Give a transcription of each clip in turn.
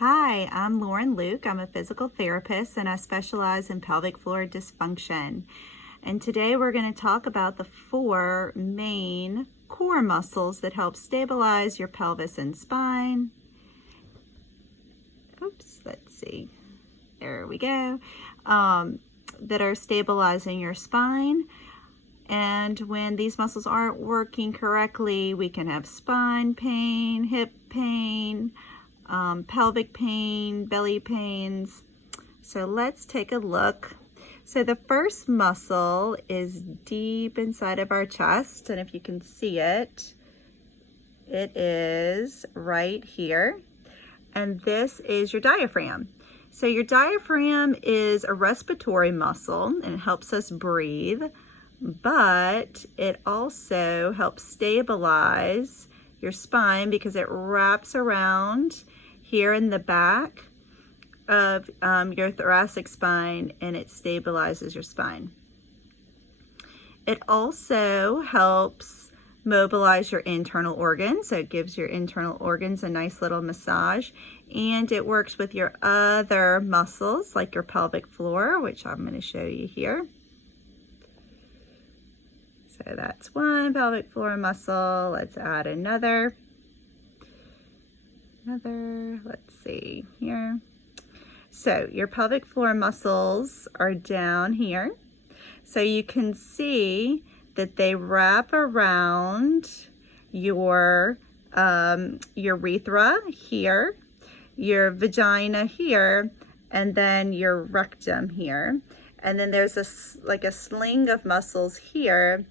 Hi, I'm Lauren Luke. I'm a physical therapist and I specialize in pelvic floor dysfunction. And today we're going to talk about the 4 main core muscles that help stabilize your pelvis and spine. Oops, let's see. There we go. That are stabilizing your spine. And when these muscles aren't working correctly, we can have spine pain, hip pain, pelvic pain, belly pains. So let's take a look. So the first muscle is deep inside of our chest, and if you can see it, it is right here. And this is your diaphragm. So your diaphragm is a respiratory muscle and it helps us breathe, but it also helps stabilize your spine because it wraps around here in the back of your thoracic spine and it stabilizes your spine. It also helps mobilize your internal organs, so it gives your internal organs a nice little massage, and it works with your other muscles like your pelvic floor, which I'm going to show you here. So that's one pelvic floor muscle. Let's add another. Let's see here. So your pelvic floor muscles are down here. So you can see that they wrap around your urethra here, your vagina here, and then your rectum here. And then there's like a sling of muscles here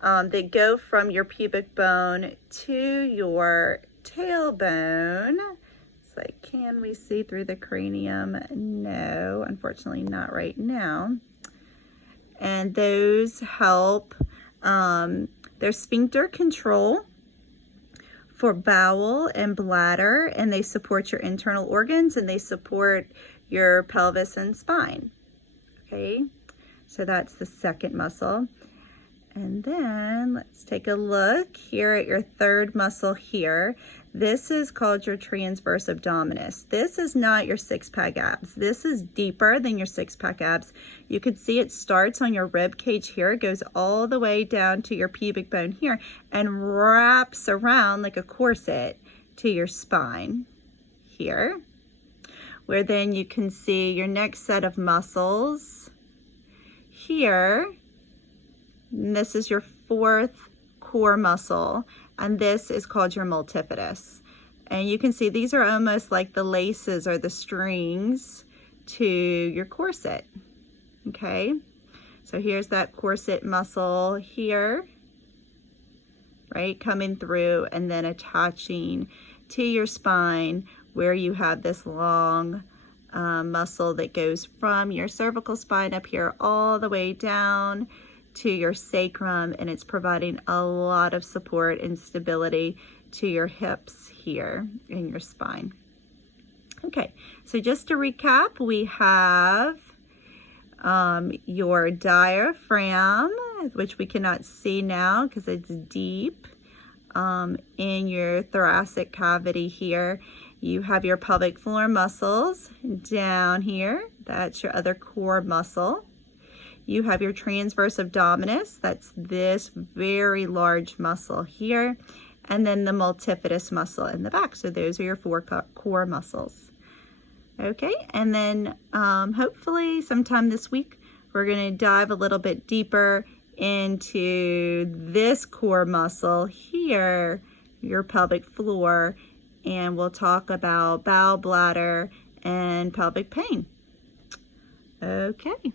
that go from your pubic bone to your tailbone. It's like, can we see through the cranium? No, unfortunately not right now. And those help, they're sphincter control for bowel and bladder, and they support your internal organs and they support your pelvis and spine. Okay, so that's the second muscle. And then let's take a look here at your third muscle here. This is called your transverse abdominis. This is not your six-pack abs. This is deeper than your six-pack abs. You can see it starts on your rib cage here. It goes all the way down to your pubic bone here and wraps around like a corset to your spine here, where then you can see your next set of muscles here. And this is your fourth core muscle, and this is called your multifidus. And you can see these are almost like the laces or the strings to your corset. Okay, so here's that corset muscle here, right, coming through and then attaching to your spine where you have this long muscle that goes from your cervical spine up here all the way down to your sacrum, and it's providing a lot of support and stability to your hips here in your spine. Okay, so just to recap, we have your diaphragm, which we cannot see now because it's deep in your thoracic cavity here. You have your pelvic floor muscles down here. That's your other core muscle. You have your transverse abdominis, that's this very large muscle here, and then the multifidus muscle in the back. So those are your 4 core muscles. Okay, and then hopefully sometime this week, we're gonna dive a little bit deeper into this core muscle here, your pelvic floor, and we'll talk about bowel, bladder, and pelvic pain. Okay.